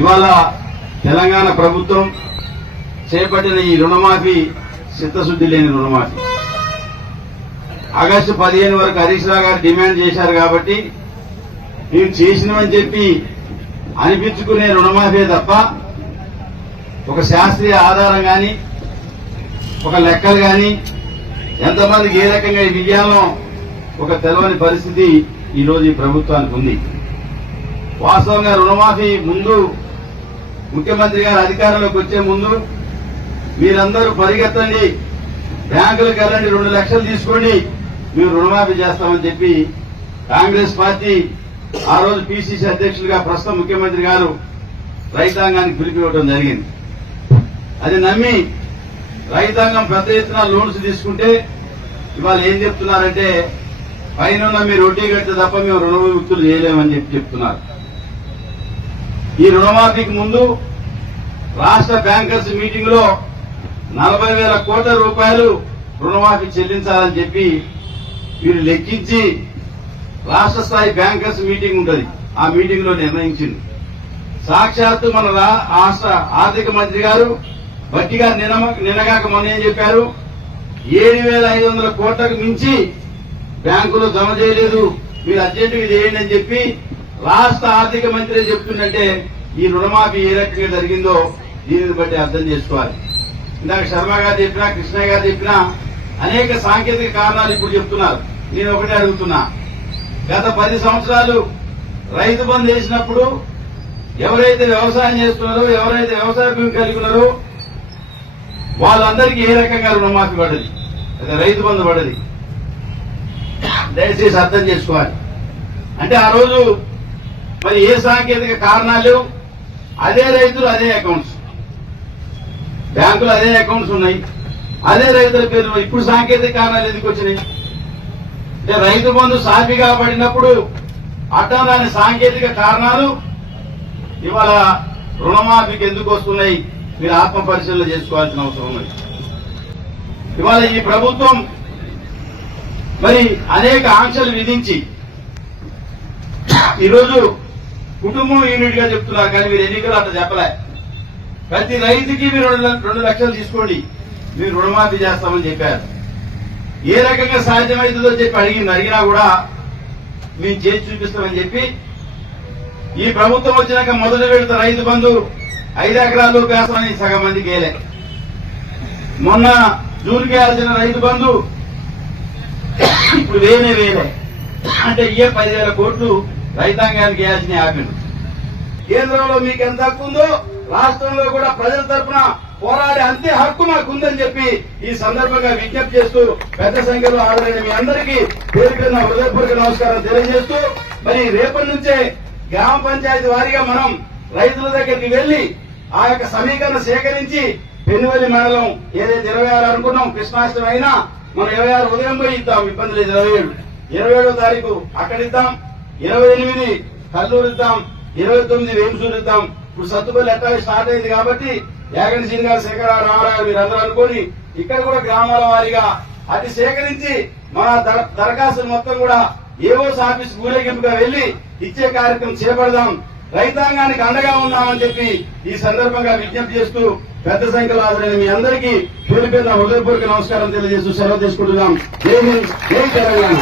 ఇవాళ తెలంగాణ ప్రభుత్వం చేపట్టిన ఈ రుణమాఫీ చిత్తశుద్ది లేని రుణమాఫీ. ఆగస్టు పదిహేను వరకు హరీష్ రావు గారు డిమాండ్ చేశారు కాబట్టి మేము చేసినామని చెప్పి అనిపించుకునే రుణమాఫీ తప్ప ఒక శాస్త్రీయ ఆధారం గాని ఒక లెక్కలు గాని ఎంతమందికి ఏ రకంగా ఇది ఇయ్యాలో ఒక తెలవని పరిస్థితి ఈరోజు ఈ ప్రభుత్వానికి ఉంది. వాస్తవంగా రుణమాఫీ ముందు ముఖ్యమంత్రి గారు అధికారంలోకి వచ్చే ముందు మీరందరూ పరిగెత్తండి. బ్యాంకులకు వెళ్ళండి. రెండు లక్షలు తీసుకోండి. మేము రుణమాఫీ చేస్తామని చెప్పి కాంగ్రెస్ పార్టీ ఆ రోజు పిసిసి అధ్యక్షులుగా ప్రస్తుతం ముఖ్యమంత్రి గారు రైతాంగానికి పిలిపివ్వడం జరిగింది. అది నమ్మి రైతాంగం పెద్ద ఎత్తున లోన్స్ తీసుకుంటే ఇవాళ ఏం చెప్తున్నారంటే పైన మీరు వడ్డీ కడితే తప్ప మేము రుణ విముక్తులు చేయలేమని చెప్పి చెప్తున్నారు. ఈ రుణమాఫీకి ముందు రాష్ట్ర బ్యాంకర్స్ మీటింగ్లో నలభై వేల కోట్ల రూపాయలు రుణమాఫీ చెల్లించాలని చెప్పి వీరు లెక్కించి రాష్ట్ర స్థాయి బ్యాంకర్స్ మీటింగ్ ఉంటుంది. ఆ మీటింగ్లో నిర్ణయించింది. సాక్షాత్తు మన రాష్ట రాష్ట్ర ఆర్థిక మంత్రి గారు బట్టి నినగాక నిన్న మొన్న ఏం చెప్పారు? ఏడు వేల ఐదు వందల కోట్లకు మించి బ్యాంకులో జమ చేయలేదు. మీరు అర్జెంటుగా చేయండి అని చెప్పి రాష్ట్ర ఆర్థిక మంత్రి చెప్తుందంటే ఈ రుణమాఫీ ఏ రకంగా జరిగిందో దీనిని బట్టి అర్థం చేసుకోవాలి. ఇందాక శర్మ గారు చెప్పినా కృష్ణ గారు చెప్పినా అనేక సాంకేతిక కారణాలు ఇప్పుడు చెప్తున్నారు. నేను ఒకటే అడుగుతున్నా. గత పది సంవత్సరాలు రైతు బంద్ వేసినప్పుడు ఎవరైతే వ్యవసాయం చేస్తున్నారో ఎవరైతే వ్యవసాయ భూమి కలిగి ఉన్నారో వాళ్ళందరికీ ఏ రకంగా రుణమాఫీ పడది రైతు బంధు పడది దయచేసి అర్థం చేసుకోవాలి. అంటే ఆ రోజు మరి ఏ సాంకేతిక కారణాలు లేవు? అదే రైతులు అదే అకౌంట్స్. బ్యాంకులు అదే అకౌంట్స్ ఉన్నాయి. అదే రైతుల పేరు ఇప్పుడు సాంకేతిక కారణాలు ఎందుకు వచ్చినాయి? అంటే రైతు బంధు సాఫీగా పడినప్పుడు అడ్డం సాంకేతిక కారణాలు ఇవాళ రుణమాఫీకి ఎందుకు వస్తున్నాయి? మీరు ఆత్మ పరిశీలన చేసుకోవాల్సిన అవసరం ఉంది ఇవాళ ఈ ప్రభుత్వం మరి అనేక ఆంక్షలు విధించి ఈరోజు కుటుంబం యూనిట్గా చెప్తున్నారు కానీ మీరు ఎన్నికలు అట్లా చెప్పలే. ప్రతి రైతుకి మీరు రెండు లక్షలు తీసుకోండి. మీరు రుణమాఫీ చేస్తామని చెప్పారు. ఏ రకంగా సాధ్యమవుతుందో చెప్పి అడిగింది అడిగినా కూడా మేము చేసి చూపిస్తామని చెప్పి ఈ ప్రభుత్వం వచ్చినాక మొదటి విడత రైతు బంధు ఐదు ఎకరాలు వేస్తామని సగం మంది గేలే మొన్న జూన్ వేయాల్సిన రైతు బంధు ఇప్పుడు వేనే వేలే అంటే ఇయ్యే పదివేల కోట్లు రైతాంగానికి వేయాల్సిన హామీలు కేంద్రంలో మీకు ఎంత హక్కు ఉందో రాష్ట్రంలో కూడా ప్రజల తరపున పోరాడే అంతే హక్కు మాకు ఉందని చెప్పి ఈ సందర్భంగా విజ్ఞప్తి చేస్తూ పెద్ద సంఖ్యలో హాజరైన మీ అందరికీ పేరు పేరున హృదయపూర్వక నమస్కారం తెలియజేస్తూ మరి రేపటి నుంచే గ్రామ పంచాయతీ వారీగా మనం రైతుల దగ్గరికి వెళ్ళి ఆ యొక్క సమీకరణ సేకరించి పెనువల్లి మండలం ఏదైతే ఇరవై ఆరు అనుకున్నాం కృష్ణాష్టమి అయినా మనం ఇరవై ఆరు ఉదయం పోయి ఇద్దాం ఇబ్బంది లేదు. ఇరవై ఏడు ఇరవై ఏడో తారీఖు అక్కడ ఇద్దాం ఇరవై ఎనిమిది కల్లూరు ఇద్దాం ఇరవై తొమ్మిది వేమసూరు ఇద్దాం ఇప్పుడు సత్తుపల్లి ఎట్లా స్టార్ట్ అయింది కాబట్టి యాగన్ సింగ్ గారు శేఖర రామారావు మీరు అందరూ అనుకొని ఇక్కడ కూడా గ్రామాల వారీగా అది సేకరించి మన దర- మొత్తం కూడా ఏవోస్ ఆఫీస్ ఊరేగింపుగా వెళ్ళి ఇచ్చే కార్యక్రమం చేపడదాం. రైతాంగానికి అండగా ఉన్నామని చెప్పి ఈ సందర్భంగా విజ్ఞప్తి చేస్తూ పెద్ద సంఖ్యలో హాజరైన మీ అందరికీ పేరు పేరున హృదయపూర్వక నమస్కారం తెలియజేస్తూ సెలవు తీసుకుంటున్నాం. జై హింద్ జై తెలంగాణ.